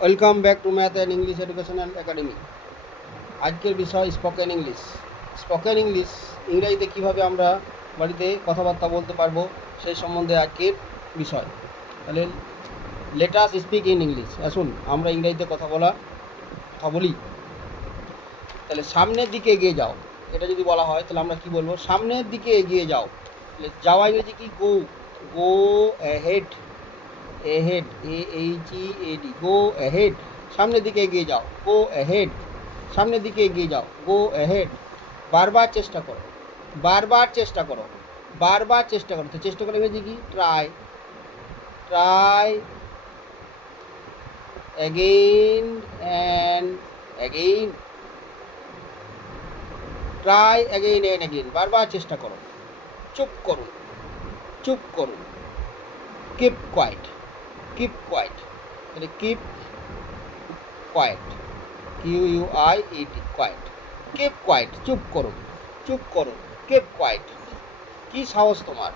Welcome back to math and English educational academy. আজকের বিষয় spoken English. Spoken English ইংরাজিতে কীভাবে আমরা বাড়িতে কথাবার্তা বলতে পারবো সেই সম্বন্ধে আজকের বিষয়। তাহলে let us speak in English. আসুন আমরা ইংরাজিতে কথা বলি। তাহলে সামনের দিকে এগিয়ে যাও, এটা যদি বলা হয় তাহলে আমরা কি বলবো? সামনের দিকে এগিয়ে যাও। তাহলে যাওয়া ইংরেজি কি? Go. Go ahead. Ahead, AHEAD, go ahead. সামনের দিকে এগিয়ে যাও, গো অ্যাহেড। সামনের দিকে এগিয়ে যাও, গো অ্যাহেড। বারবার চেষ্টা করো, বারবার চেষ্টা করো, বারবার চেষ্টা করো। তো চেষ্টা করে ইংরেজি কি? Try. Try again and again. Try again and again, বারবার চেষ্টা করো। চুপ করুন, চুপ করুন। Keep quiet, keep quiet. তাহলে keep quiet, QUIET, quiet. Keep quiet, চুপ করুন, চুপ করুন। Keep quite. কী সাহস তোমার,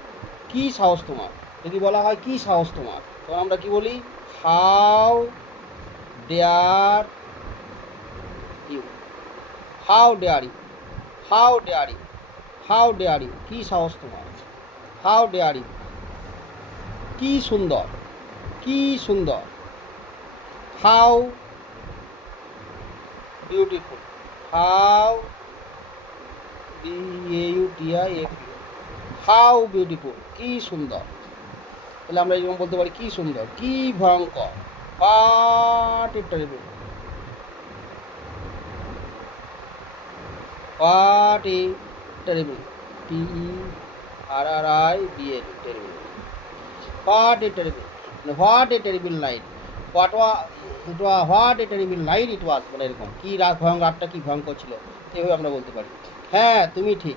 কী সাহস তোমার? যদি বলা হয় কী সাহস তোমার, তখন আমরা কি বলি? How dare you. How dare you, how dare you, how dare you. কী সাহস তোমার, হাউ ডেয়ার ইউ। কী সুন্দর, কী সুন্দর। How beautiful, how BAUTIFUL, how beautiful, কী সুন্দর। তাহলে আমরা এরকম বলতে পারি কী সুন্দর, কী ভয়ঙ্কর। What a terrible, what a terrible, TERRIBL, terrible. What a terrible, what a terrible night. What a terrible night it was. মানে এরকম কী রাতটা কী ভয়ঙ্কর ছিল, এভাবে আমরা বলতে পারি। হ্যাঁ তুমি ঠিক,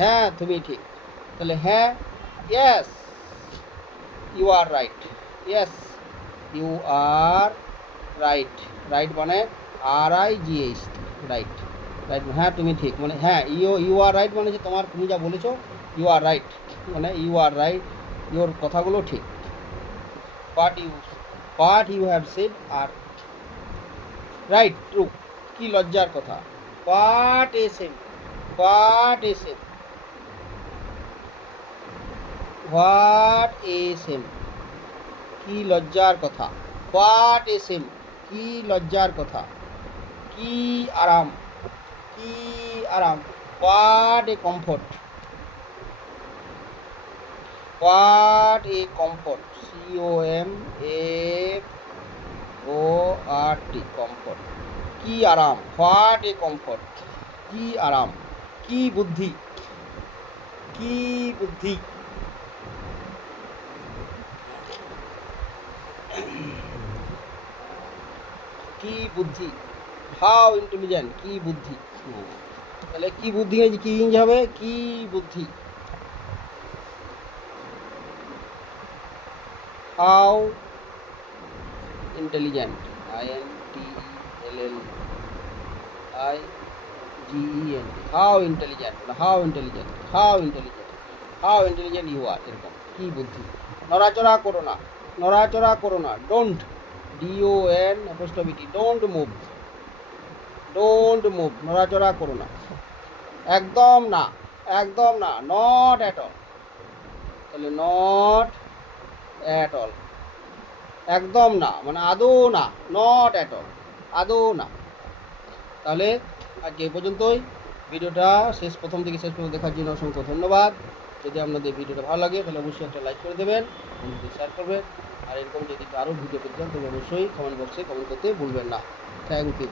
হ্যাঁ তুমি ঠিক। তাহলে হ্যাঁ, yes you are right, yes you are right. Right মানে RIGH, রাইট। রাইট হ্যাঁ তুমি ঠিক, মানে হ্যাঁ ইউ আর রাইট মানে যে তুমি যা বলেছো, ইউ আর রাইট মানে ইউ আর রাইট, ইউর কথাগুলো ঠিক। What you have said are right, true. কি লজ্জার কথা। What a shame, what a shame, what a shame. কি লজ্জার কথা। হোয়াট এ সেম, কি লজ্জার কথা। কি আরাম, কি আরাম। What a comfort, what a comfort, COMFORT, comfort. কি আরাম, হোয়াট এ কমফোর্ট, কি আরাম। কি বুদ্ধি, কি বুদ্ধি। কি বুদ্ধি, হাউ ইন্টেলিজেন্ট, কি বুদ্ধি। তাহলে কি বুদ্ধি কি ইংরেজি হবে? কি বুদ্ধি। How intelligent, INTELLIGENT, how intelligent, how intelligent, how intelligent, how intelligent you are. এরকম কি বুদ্ধি। নড়াচড়া করো না, নড়াচড়া করো না। Don't, DONT, don't move, don't move, নড়াচড়া করো না। একদম না, একদম না, নট অ্যাট অল। তাহলে নট অ্যাট অল, একদম না মানে আদৌ না, নট অ্যাট অল, আদৌ না। তাহলে আজকে এই পর্যন্তই। ভিডিওটা প্রথম থেকে শেষ পর্যন্ত দেখার জন্য অসংখ্য ধন্যবাদ। যদি আপনাদের ভিডিওটা ভালো লাগে তাহলে অবশ্যই একটা লাইক করে দেবেন, বন্ধুদের শেয়ার করবেন। আর এরকম যদি আরও ভিডিও পেতে চান তাহলে অবশ্যই কমেন্ট বক্সে কমেন্ট করতে ভুলবেন না। Thank you.